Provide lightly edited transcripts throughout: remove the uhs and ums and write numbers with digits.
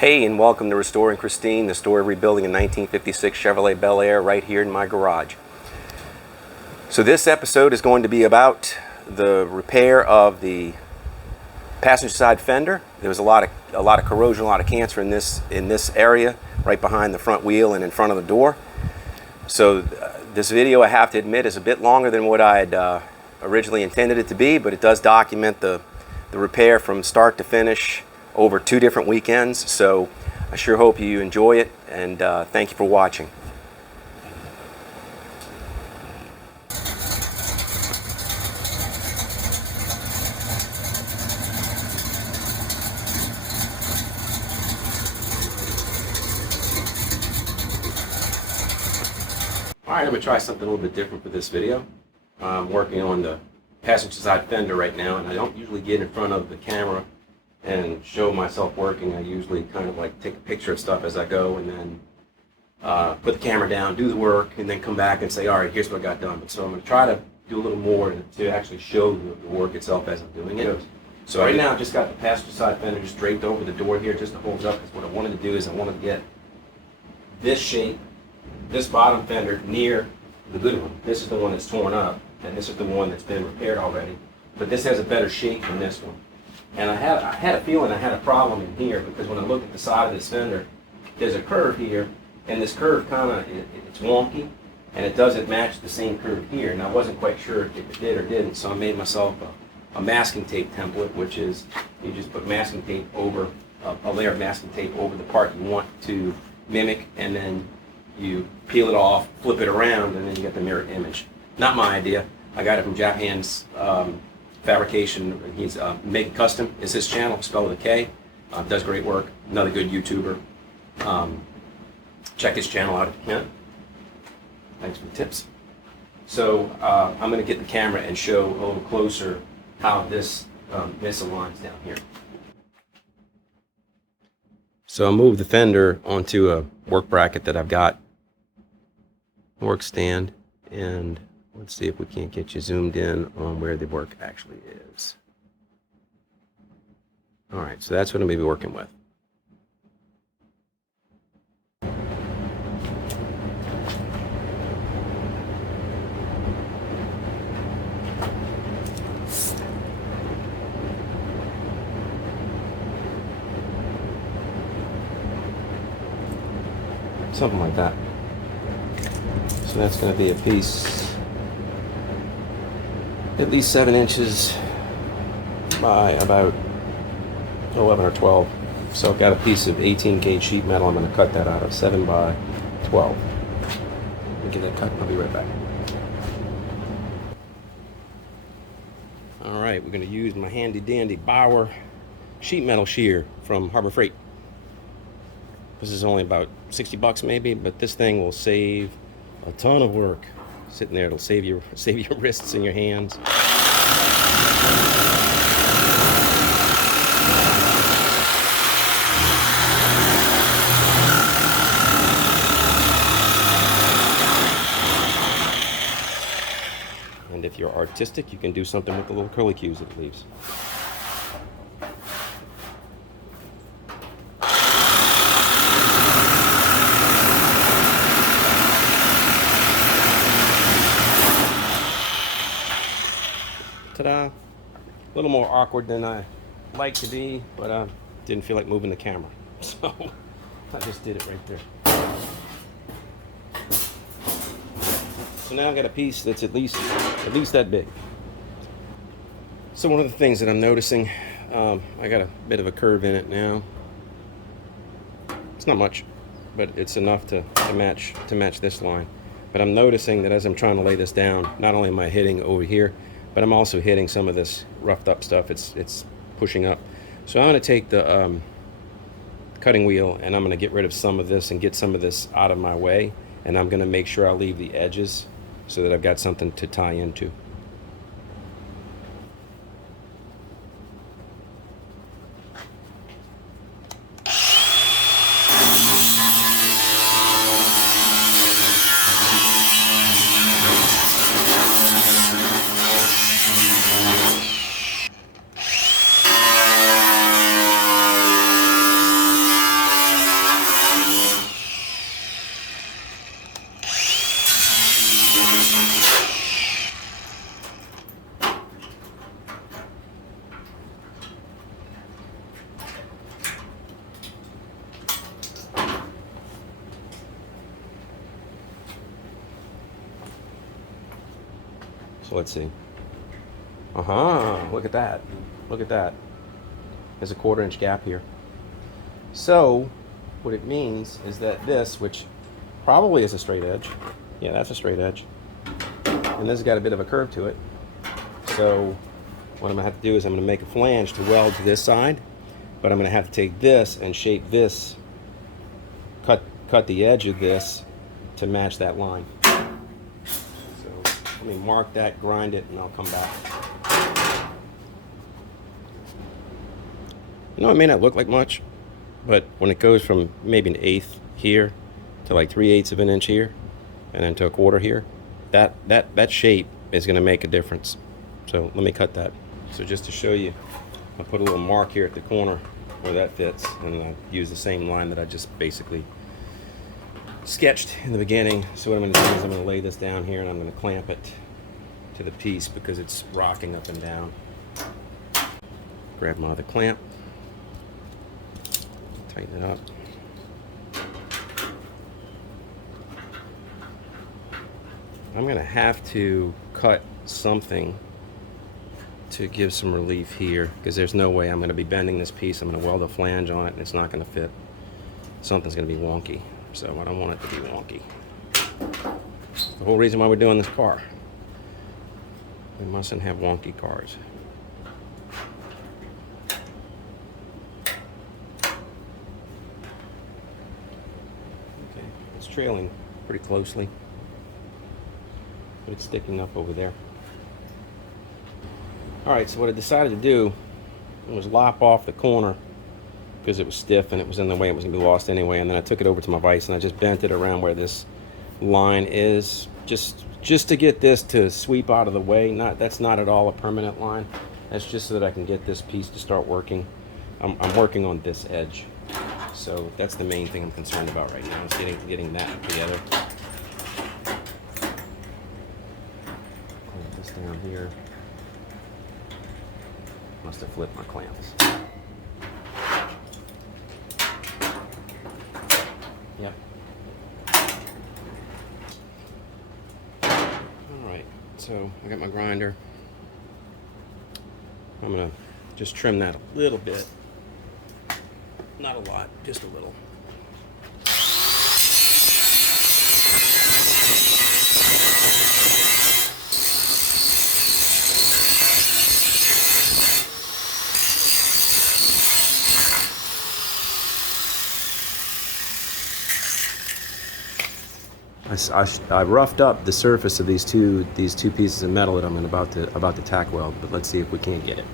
Hey, and welcome to Restoring Christine, the story of rebuilding a 1956 Chevrolet Bel Air right here in my garage. So this episode is going to be about the repair of the passenger side fender. There was a lot of corrosion, a lot of cancer in this area, right behind the front wheel and in front of the door. So this video, I have to admit, is a bit longer than what I had originally intended it to be, but it does document the repair from start to finish over 2 different weekends. So I sure hope you enjoy it, and thank you for watching. Alright, I'm going to try something a little bit different for this video. I'm working on the passenger side fender right now, and I don't usually get in front of the camera and show myself working. I usually kind of like take a picture of stuff as I go, and then put the camera down, do the work, and then come back and say, alright, here's what I got done. But so I'm going to try to do a little more to actually show the work itself as I'm doing it. So right now I've just got the passenger side fender just draped over the door here just to hold it up, because what I wanted to do is I wanted to get this shape, this bottom fender, near the good one. This is the one that's torn up, and this is the one that's been repaired already. But this has a better shape than this one. And I had a feeling I had a problem in here, because when I look at the side of this fender, there's a curve here, and this curve kind of, it's wonky, and it doesn't match the same curve here, and I wasn't quite sure if it did or didn't, so I made myself a masking tape template, which is, you just put masking tape over, a layer of masking tape over the part you want to mimic, and then you peel it off, flip it around, and then you get the mirror image. Not my idea. I got it from Japan's Fabricating. He's Make It Custom is his channel, spelled with a K. Does great work. Another good YouTuber. Check his channel out if you can. Thanks for the tips. So I'm going to get the camera and show a little closer how this misaligns down here. So I moved the fender onto a work bracket that I've got, work stand, and let's see if we can't get you zoomed in on where the work actually is. All right, so that's what I'm going to be working with. Something like that. So that's going to be a piece at least 7 inches by about 11 or 12. So I've got a piece of 18 gauge sheet metal. I'm going to cut that out of 7 by 12. Let me get that cut and I'll be right back. Alright, we're going to use my handy dandy Bauer sheet metal shear from Harbor Freight. This is only about 60 bucks maybe, but this thing will save a ton of work. Sitting there, it'll save your wrists and your hands. And if you're artistic, you can do something with the little curly cues that it leaves. Ta-da! A little more awkward than I like to be, but I didn't feel like moving the camera, so I just did it right there. So now I've got a piece that's at least that big. So one of the things that I'm noticing, I got a bit of a curve in it now. It's not much, but it's enough to match this line. But I'm noticing that as I'm trying to lay this down, not only am I hitting over here, but I'm also hitting some of this roughed up stuff. It's pushing up. So I'm going to take the cutting wheel and I'm going to get rid of some of this and get some of this out of my way. And I'm going to make sure I leave the edges so that I've got something to tie into. So let's see. Look at that. Look at that. There's a 1/4 inch gap here. So what it means is that this, which probably is a straight edge, yeah, that's a straight edge, and this has got a bit of a curve to it. So what I'm gonna have to do is I'm gonna make a flange to weld to this side, but I'm gonna have to take this and shape this, cut the edge of this to match that line. So let me mark that, grind it, and I'll come back. You know, it may not look like much, but when it goes from maybe 1/8 here to like 3/8 of an inch here, and then to 1/4 here, that shape is going to make a difference. So let me cut that. So just to show you, I'll put a little mark here at the corner where that fits, and I'll use the same line that I just basically sketched in the beginning. So what I'm going to do is I'm going to lay this down here, and I'm going to clamp it to the piece because it's rocking up and down. Grab my other clamp, tighten it up. I'm going to have to cut something to give some relief here, because there's no way I'm going to be bending this piece. I'm going to weld a flange on it and it's not going to fit. Something's going to be wonky, so I don't want it to be wonky. It's the whole reason why we're doing this car. We mustn't have wonky cars. Okay, it's trailing pretty closely, but it's sticking up over there. Alright, so what I decided to do was lop off the corner because it was stiff and it was in the way, it was going to be lost anyway, and then I took it over to my vise and I just bent it around where this line is, just to get this to sweep out of the way. That's not at all a permanent line. That's just so that I can get this piece to start working. I'm working on this edge, so that's the main thing I'm concerned about right now, is getting that together. Clamp this down here. Must have flipped my clamps. Yep. Alright, so I got my grinder. I'm going to just trim that a little bit. Not a lot, just a little. I roughed up the surface of these two pieces of metal that I'm about to tack weld, but let's see if we can't get it.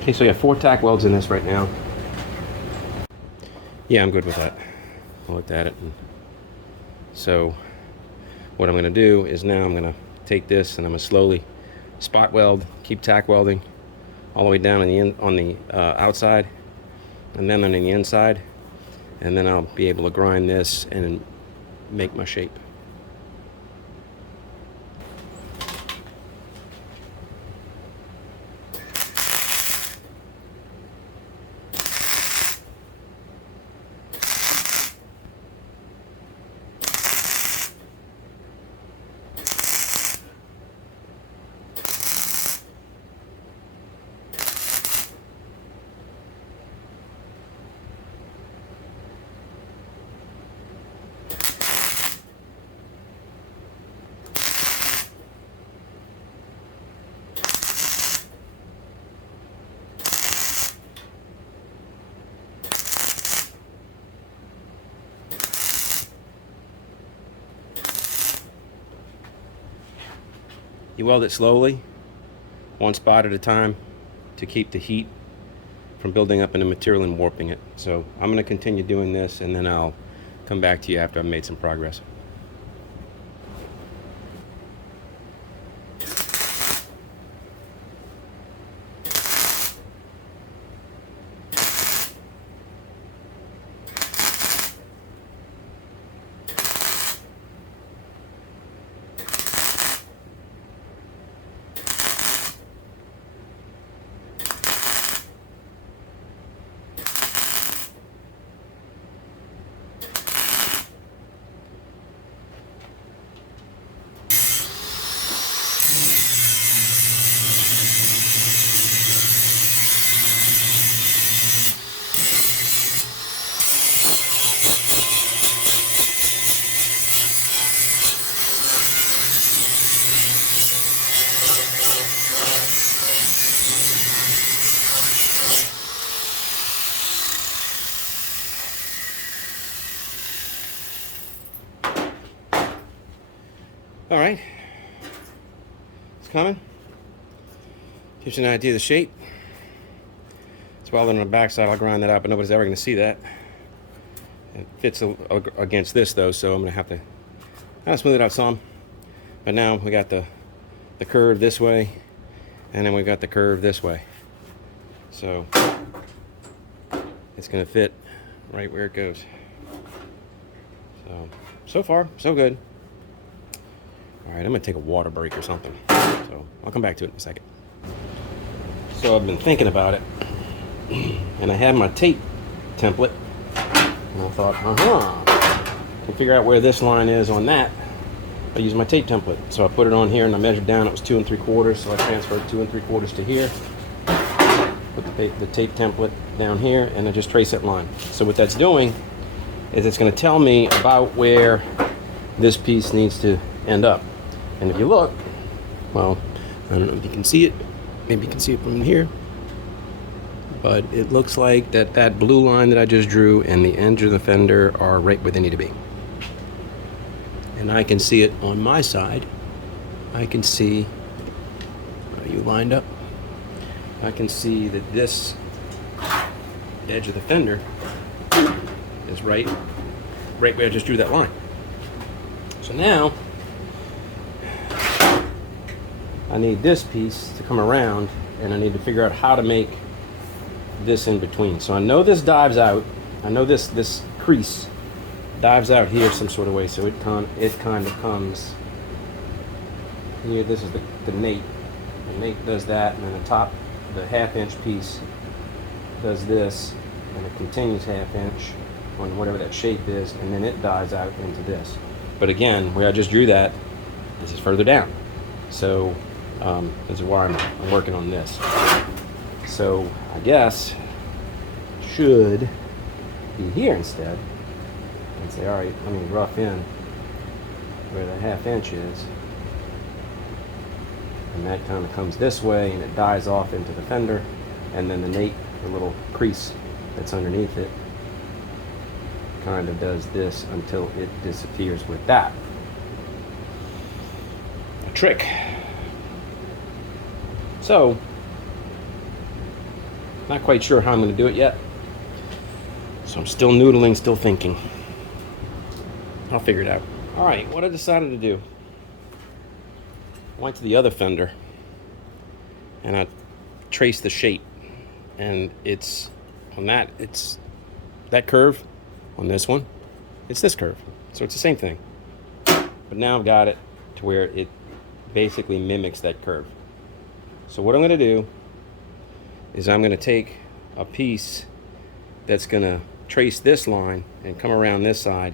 Okay, so I got 4 tack welds in this right now. Yeah, I'm good with that. I looked at it. And so what I'm going to do is now I'm going to take this and I'm going to slowly spot weld, keep tack welding all the way down on the outside, and then on the inside, and then I'll be able to grind this and make my shape. You weld it slowly, one spot at a time, to keep the heat from building up in the material and warping it. So I'm going to continue doing this, and then I'll come back to you after I've made some progress. All right, it's coming. Gives you an idea of the shape. It's welded on the backside. I'll grind that out, but nobody's ever going to see that. It fits against this though, so I'm going to have to kind of smooth it out some. But now we got the curve this way, and then we got the curve this way. So it's going to fit right where it goes. So far, so good. All right, I'm gonna take a water break or something. So I'll come back to it in a second. So I've been thinking about it, and I had my tape template, and I thought, I can figure out where this line is on that. I use my tape template. So I put it on here, and I measured down, it was 2 3/4, so I transferred 2 3/4 to here. Put the tape template down here, and I just trace that line. So what that's doing is it's gonna tell me about where this piece needs to end up. And if you look, well, I don't know if you can see it. Maybe you can see it from here. But it looks like that blue line that I just drew and the edge of the fender are right where they need to be. And I can see it on my side. I can see, are you lined up? I can see that this edge of the fender is right where I just drew that line. So now, I need this piece to come around, and I need to figure out how to make this in between. So I know this dives out. I know this crease dives out here some sort of way. So it kind of comes here. This is the nate. The nate does that, and then the top, the 1/2 inch piece does this, and it continues 1/2 inch on whatever that shape is, and then it dives out into this. But again, where I just drew that, this is further down. So this is why I'm working on this. So I guess should be here instead, and say, all right, let me rough in where the 1/2 inch is, and that kind of comes this way, and it dies off into the fender, and then the nate, the little crease that's underneath it, kind of does this until it disappears with that. A trick. So, not quite sure how I'm going to do it yet. So I'm still noodling, still thinking. I'll figure it out. All right, what I decided to do, I went to the other fender and I traced the shape, and it's on that, it's that curve. On this one, it's this curve. So it's the same thing. But now I've got it to where it basically mimics that curve. So what I'm going to do is I'm going to take a piece that's going to trace this line and come around this side.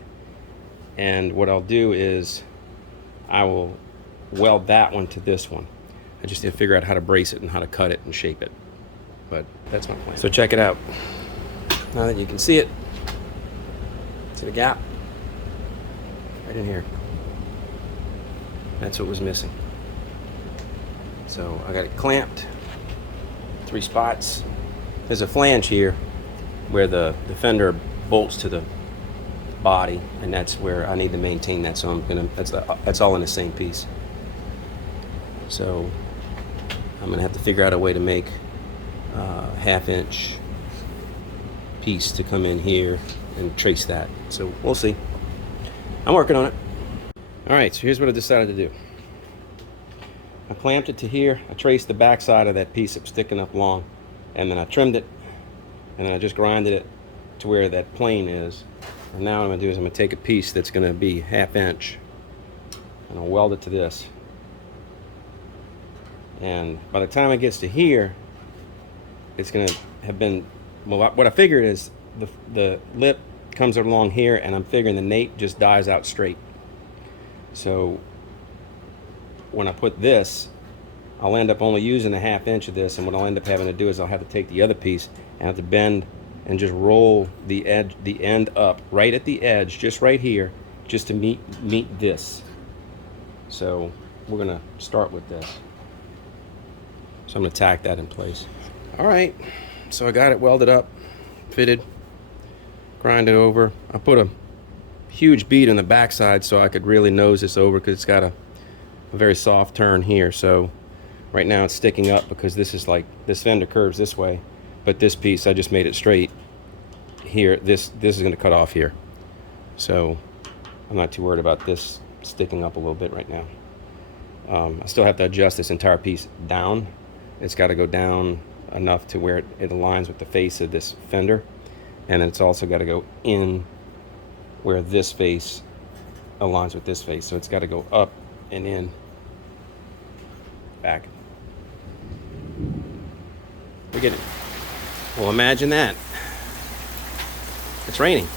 And what I'll do is I will weld that one to this one. I just need to figure out how to brace it and how to cut it and shape it. But that's my plan. So check it out. Now that you can see it, see the gap? Right in here. That's what was missing. So I got it clamped, 3 spots. There's a flange here where the fender bolts to the body, and that's where I need to maintain that. So I'm gonna, that's all in the same piece. So I'm gonna have to figure out a way to make a half-inch piece to come in here and trace that. So we'll see. I'm working on it. All right, so here's what I decided to do. I clamped it to here. I traced the back side of that piece that was sticking up long, and then I trimmed it, and then I just grinded it to where that plane is. And now what I'm gonna do is I'm gonna take a piece that's gonna be half-inch, and I'll weld it to this. And by the time it gets to here, it's gonna have been, well, what I figured is the lip comes along here, and I'm figuring the nape just dies out straight. So when I put this, I'll end up only using a half-inch of this, and what I'll end up having to do is I'll have to take the other piece and have to bend and just roll the end up right at the edge, just right here, just to meet this. So we're gonna start with this. So I'm gonna tack that in place. All right, so I got it welded up, fitted, grind it over. I put a huge bead on the backside so I could really nose this over, because it's got a very soft turn here. So right now it's sticking up because this is like, this fender curves this way, but this piece I just made it straight here. This is going to cut off here, so I'm not too worried about this sticking up a little bit right now. I still have to adjust this entire piece down. It's got to go down enough to where it aligns with the face of this fender, and it's also got to go in where this face aligns with this face. So it's got to go up and in, back. We get it. Well, imagine that. It's raining.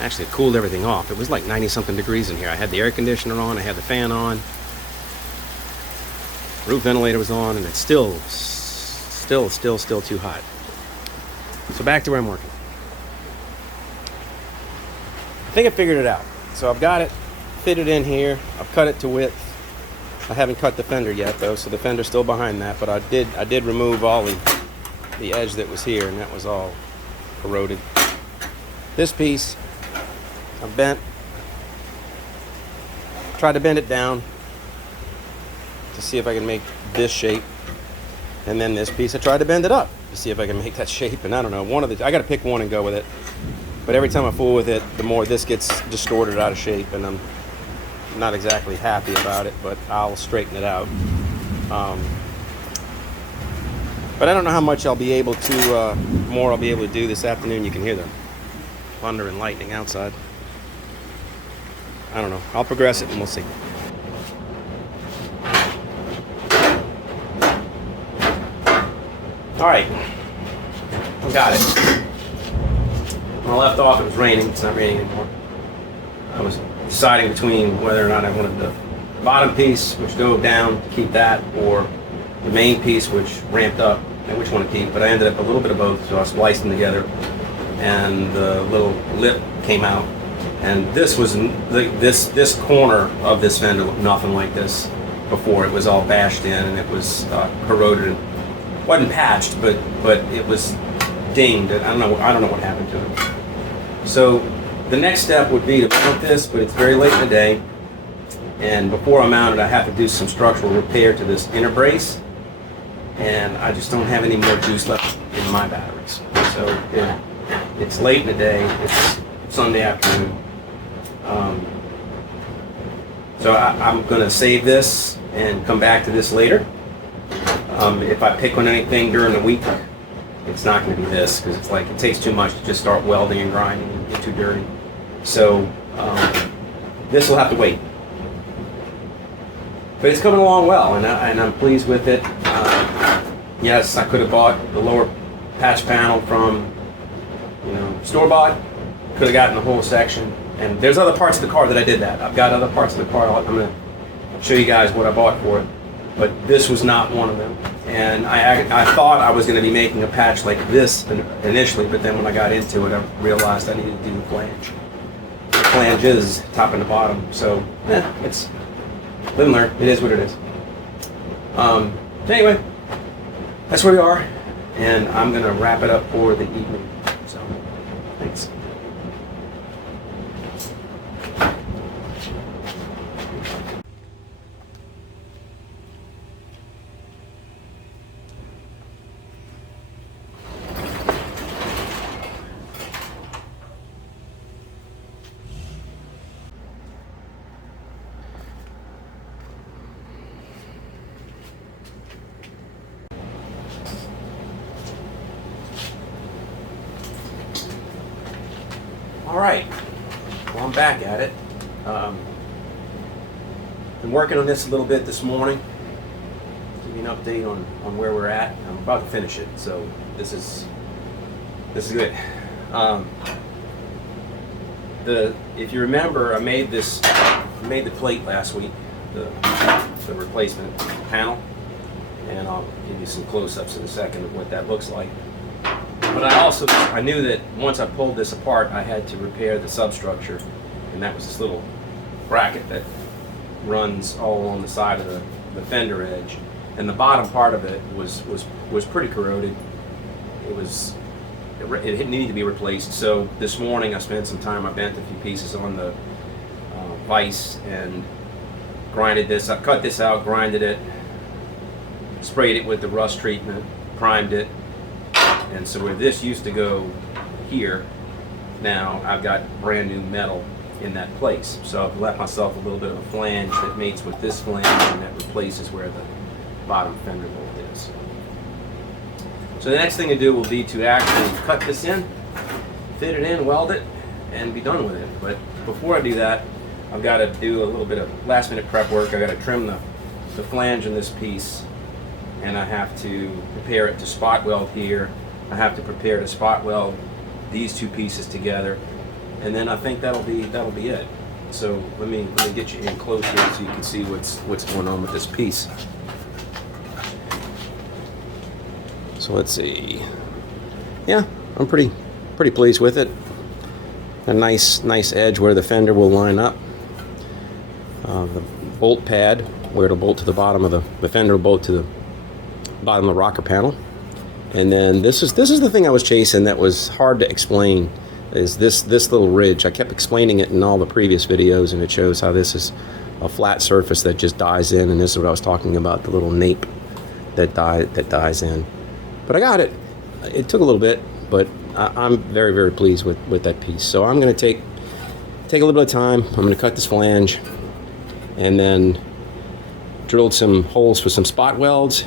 Actually, it cooled everything off. It was like 90-something degrees in here. I had the air conditioner on, I had the fan on, roof ventilator was on, and it's still too hot. So back to where I'm working. I think I figured it out. So I've got it fitted in here. I've cut it to width. I haven't cut the fender yet though, so the fender's still behind that, but I did remove all the edge that was here, and that was all corroded. This piece I've bent, tried to bend it down to see if I can make this shape, and then this piece I tried to bend it up to see if I can make that shape, and I don't know, I gotta pick one and go with it. But every time I fool with it, the more this gets distorted out of shape, and I'm not exactly happy about it, but I'll straighten it out. But I don't know how much I'll be able to, more I'll be able to do this afternoon. You can hear the thunder and lightning outside. I don't know. I'll progress it and we'll see. All right, I got it. When I left off, it was raining. It's not raining anymore. I was deciding between whether or not I wanted the bottom piece, which go down to keep that, or the main piece, which ramped up, and which one to keep. But I ended up a little bit of both, so I spliced them together, and the little lip came out. And this was this corner of this fender looked nothing like this before. It was all bashed in, and it was corroded. It wasn't patched, but it was dinged. I don't know what happened to it. So the next step would be to mount this, but it's very late in the day, and before I mount it, I have to do some structural repair to this inner brace, and I just don't have any more juice left in my batteries. So it's late in the day. It's Sunday afternoon. So I'm going to save this and come back to this later. If I pick on anything during the week, it's not going to be this, because it's like it takes too much to just start welding and grinding and get too dirty. So this will have to wait. But it's coming along well, and I'm pleased with it. Yes, I could have bought the lower patch panel from, store-bought. Could have gotten the whole section. And there's other parts of the car that I did that. I've got other parts of the car. I'm going to show you guys what I bought for it. But this was not one of them. And I thought I was going to be making a patch like this initially, but then when I got into it, I realized I needed to do the flange. The flange is top and the bottom, so it's live and learn. It is what it is. Anyway, that's where we are, and I'm going to wrap it up for the evening. So, thanks. All right, well, I'm back at it. Been working on this a little bit this morning. Give you an update on where we're at. I'm about to finish it, so this is good. If you remember, I made the plate last week, the replacement panel, and I'll give you some close-ups in a second of what that looks like. But I knew that once I pulled this apart, I had to repair the substructure, and that was this little bracket that runs all along the side of the fender edge, and the bottom part of it was pretty corroded. It needed to be replaced. So this morning I spent some time. I bent a few pieces on the vise and grinded this. I cut this out, grinded it, sprayed it with the rust treatment, primed it, and so where this used to go here, now I've got brand new metal in that place. So I've left myself a little bit of a flange that mates with this flange, and that replaces where the bottom fender bolt is. So the next thing to do will be to actually cut this in, fit it in, weld it, and be done with it. But before I do that, I've got to do a little bit of last minute prep work. I've got to trim the flange in this piece, and I have to prepare it to spot weld here. I have to prepare to spot weld these two pieces together, and then I think that'll be it. So let me get you in close here so you can see what's going on with this piece. So let's see. Yeah, I'm pretty pleased with it. A nice edge where the fender will line up. The bolt pad where it'll bolt to the bottom of the fender will bolt to the bottom of the rocker panel. And then this is the thing I was chasing that was hard to explain, is this little ridge. I kept explaining it in all the previous videos, and it shows how this is a flat surface that just dies in, and this is what I was talking about, the little nape that dies in. But I got it. It took a little bit, but I'm very pleased with that piece. So I'm going to take a little bit of time. I'm going to cut this flange, and then drilled some holes for some spot welds,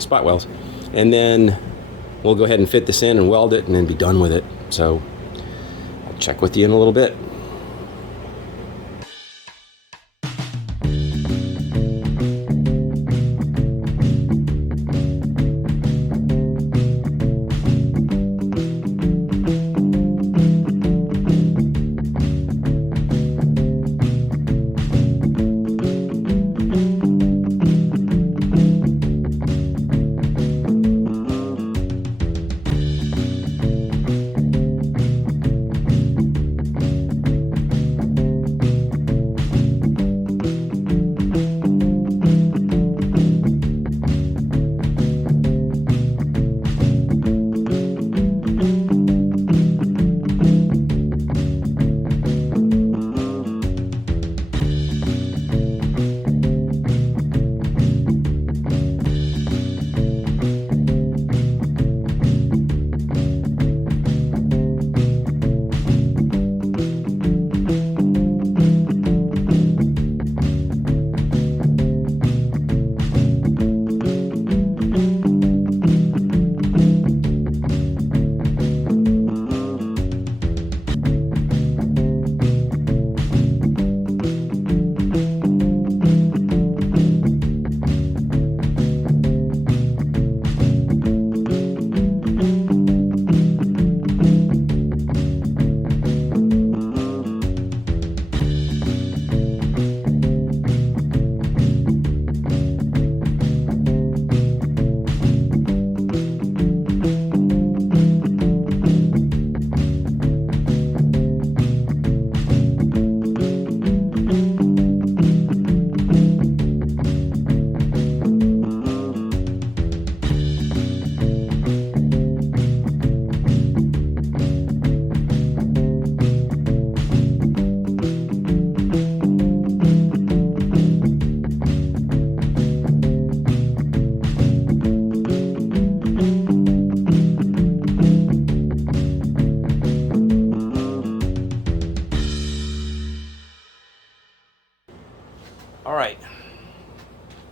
spot welds, and then we'll go ahead and fit this in and weld it, and then be done with it. So I'll check with you in a little bit. All right,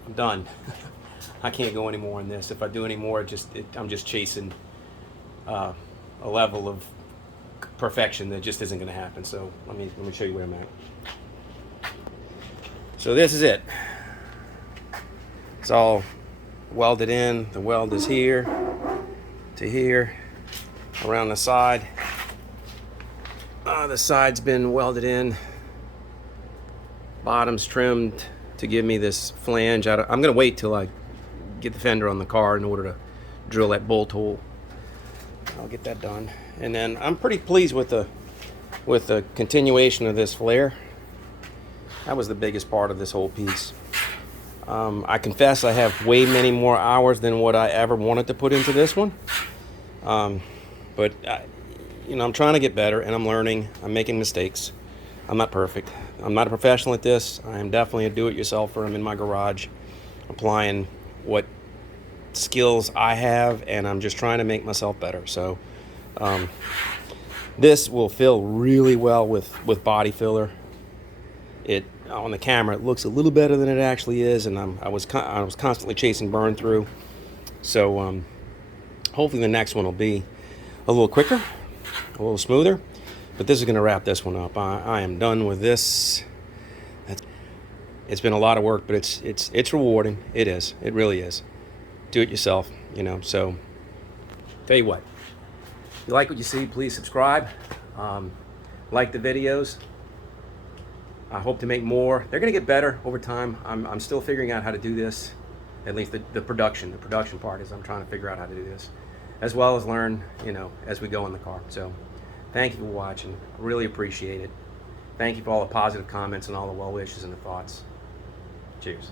I'm done. I can't go any more on this. If I do any more, I'm just chasing a level of perfection that just isn't going to happen. So let me show you where I'm at. So this is it. It's all welded in. The weld is here to here, around the side. The side's been welded in. Bottom's trimmed to give me this flange. I'm going to wait till I get the fender on the car in order to drill that bolt hole. I'll get that done. And then I'm pretty pleased with the continuation of this flare. That was the biggest part of this whole piece. I confess I have way many more hours than what I ever wanted to put into this one. But you know, I'm trying to get better, and I'm learning. I'm making mistakes. I'm not perfect. I'm not a professional at this. I am definitely a do-it-yourselfer. I'm in my garage applying what skills I have, and I'm just trying to make myself better. So this will fill really well with body filler. It on the camera it looks a little better than it actually is, and I was constantly chasing burn through. So hopefully the next one will be a little quicker, a little smoother. But this is going to wrap this one up. I am done with this. It's been a lot of work, but it's rewarding. It is. It really is. Do it yourself, you know. So tell you what, if you like what you see, please subscribe. Like the videos. I hope to make more. They're going to get better over time. I'm still figuring out how to do this. At least the production part is I'm trying to figure out how to do this, as well as learn, you know, as we go in the car. So thank you for watching. I really appreciate it. Thank you for all the positive comments and all the well wishes and the thoughts. Cheers.